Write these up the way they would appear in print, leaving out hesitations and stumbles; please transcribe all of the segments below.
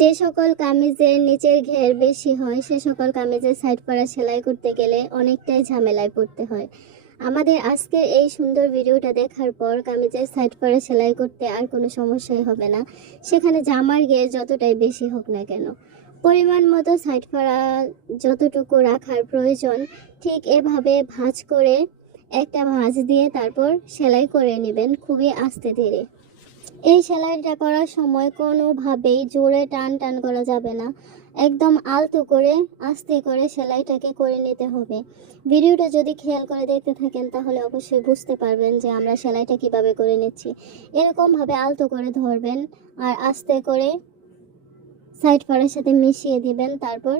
যে সকল কামিজের নিচের ঘের বেশি হয় সে সকল কামিজের সাইড পাড়া সেলাই করতে গেলে অনেকটাই ঝামেলায় পড়তে হয়। আমাদের আজকের এই সুন্দর ভিডিওটা দেখার পর কামিজের সাইড পাড়া সেলাই করতে আর কোনো সমস্যাই হবে না, সেখানে জামার ঘের যতটাই বেশি হোক না কেন। পরিমাণ মতো সাইড পাড়া যতটুকু রাখার প্রয়োজন ঠিক এভাবে ভাঁজ করে একটা ভাঁজ দিয়ে তারপর সেলাই করে নেবেন খুবই আস্তে ধীরে। এই সেলাইটা করার সময় কোনোভাবেই জোরে টান টান করা যাবে না, একদম আলতো করে আস্তে করে সেলাইটাকে করে নিতে হবে। ভিডিওটা যদি খেয়াল করে দেখতে থাকেন তাহলে অবশ্যই বুঝতে পারবেন যে আমরা সেলাইটা কিভাবে করে নিচ্ছি। এরকমভাবে আলতো করে ধরবেন আর আস্তে করে সাইড পাড়ার সাথে মিশিয়ে দিবেন, তারপর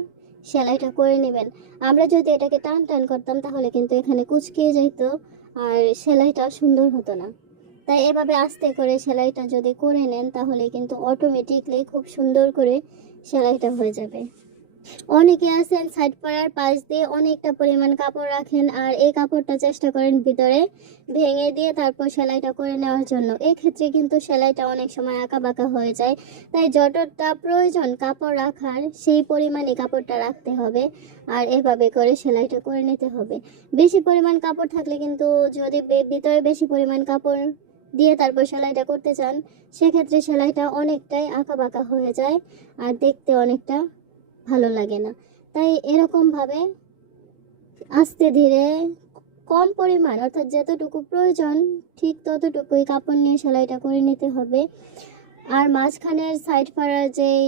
সেলাইটা করে নেবেন। আমরা যদি এটাকে টান টান করতাম তাহলে কিন্তু এখানে কুঁচকিয়ে যেত আর সেলাইটা সুন্দর হতো না। তাই এভাবে আস্তে করে সেলাইটা যদি করে নেন তাহলে কিন্তু অটোমেটিকলি খুব সুন্দর করে সেলাইটা হয়ে যাবে। অনেকে আছেন সাইড পাড়ার পাশ দিয়ে অনেকটা পরিমাণ কাপড় রাখেন আর এই কাপড়টা চেষ্টা করেন ভিতরে ভেঙে দিয়ে তারপর সেলাইটা করে নেওয়ার জন্য। এক্ষেত্রে কিন্তু সেলাইটা অনেক সময় আঁকা বাঁকা হয়ে যায়। তাই যতটা প্রয়োজন কাপড় রাখার সেই পরিমাণই কাপড়টা রাখতে হবে আর এভাবে করে সেলাইটা করে নিতে হবে। বেশি পরিমাণ কাপড় থাকলে কিন্তু যদি ভিতরে বেশি পরিমাণ কাপড় দিয়ে তারপর সেলাইটা করতে চান সেক্ষেত্রে সেলাইটা অনেকটাই আঁকা বাঁকা হয়ে যায় আর দেখতে অনেকটা ভালো লাগে না। তাই এরকমভাবে আস্তে ধীরে কম পরিমাণ অর্থাৎ যতটুকু প্রয়োজন ঠিক ততটুকুই কাপড় নিয়ে সেলাইটা করে নিতে হবে। আর মাঝখানের সাইড পাড়ার যেই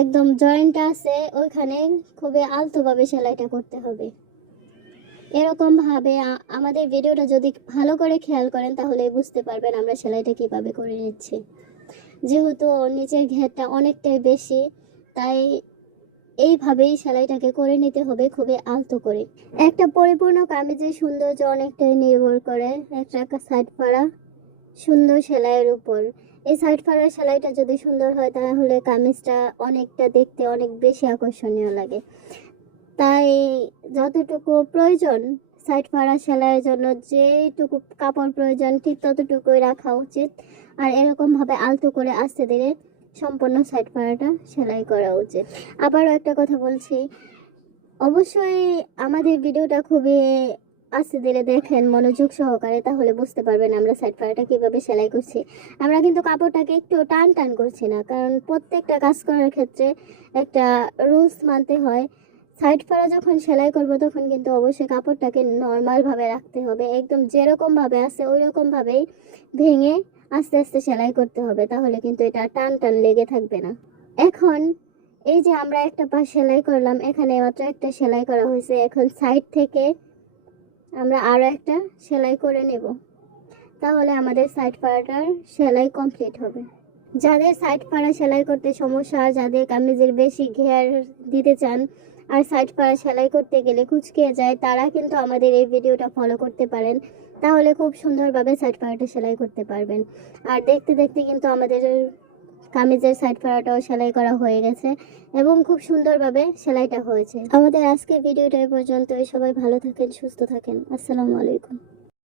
একদম জয়েন্টটা আছে ওইখানে খুবই আলতোভাবে সেলাইটা করতে হবে। এরকমভাবে আমাদের ভিডিওটা যদি ভালো করে খেয়াল করেন তাহলে বুঝতে পারবেন আমরা সেলাইটা কিভাবে করে নিচ্ছি। যেহেতু নিচের ঘেরটা অনেকটাই বেশি তাই এইভাবেই সেলাইটাকে করে নিতে হবে খুবই আলতো করে। একটা পরিপূর্ণ কামিজের সৌন্দর্য অনেকটাই নির্ভর করে একটা সাইড পাড়া সুন্দর সেলাইয়ের উপর। এই সাইড পাড়ার সেলাইটা যদি সুন্দর হয় তাহলে কামিজটা অনেকটা দেখতে অনেক বেশি আকর্ষণীয় লাগে। তাই যতটুকু প্রয়োজন সাইড পাড়া সেলাইয়ের জন্য যেটুকু কাপড় প্রয়োজন ঠিক ততটুকুই রাখা উচিত আর এরকমভাবে আলতো করে আস্তে ধীরে সম্পূর্ণ সাইড পাড়াটা সেলাই করা উচিত। আবারও একটা কথা বলছি, অবশ্যই আমাদের ভিডিওটা খুবই আস্তে ধীরে দেখেন মনোযোগ সহকারে, তাহলে বুঝতে পারবেন আমরা সাইড পাড়াটা কীভাবে সেলাই করছি। আমরা কিন্তু কাপড়টাকে একটু টান টান করছি না, কারণ প্রত্যেকটা কাজ করার ক্ষেত্রে একটা রুলস মানতে হয়। সাইড পাড়া যখন সেলাই করব তখন কিন্তু অবশ্যই কাপড়টাকে নর্মালভাবে রাখতে হবে, একদম যেরকমভাবে আছে ওই রকমভাবেই ভেঙে আস্তে আস্তে সেলাই করতে হবে, তাহলে কিন্তু এটা টান টান লেগে থাকবে না। এখন এই যে আমরা একটা পাশ সেলাই করলাম, এখানে মাত্র একটা সেলাই করা হয়েছে, এখন সাইড থেকে আমরা আরও একটা সেলাই করে নেব, তাহলে আমাদের সাইড পাড়াটার সেলাই কমপ্লিট হবে। যাদের সাইড পাড়া সেলাই করতে সমস্যা, যাদের কামিজের বেশি ঘের দিতে চান আর সাইড পাড়া সেলাই করতে গেলে কুঁচকিয়ে যায়, তারা কিন্তু আমাদের এই ভিডিওটা ফলো করতে পারেন, তাহলে খুব সুন্দরভাবে সাইড পাড়াটা সেলাই করতে পারবেন। আর দেখতে দেখতে কিন্তু আমাদের কামিজের সাইড পাড়াটাও সেলাই করা হয়ে গেছে এবং খুব সুন্দরভাবে সেলাইটা হয়েছে। আমাদের আজকের ভিডিওটা এই পর্যন্তই। সবাই ভালো থাকেন, সুস্থ থাকেন। আসসালামু আলাইকুম।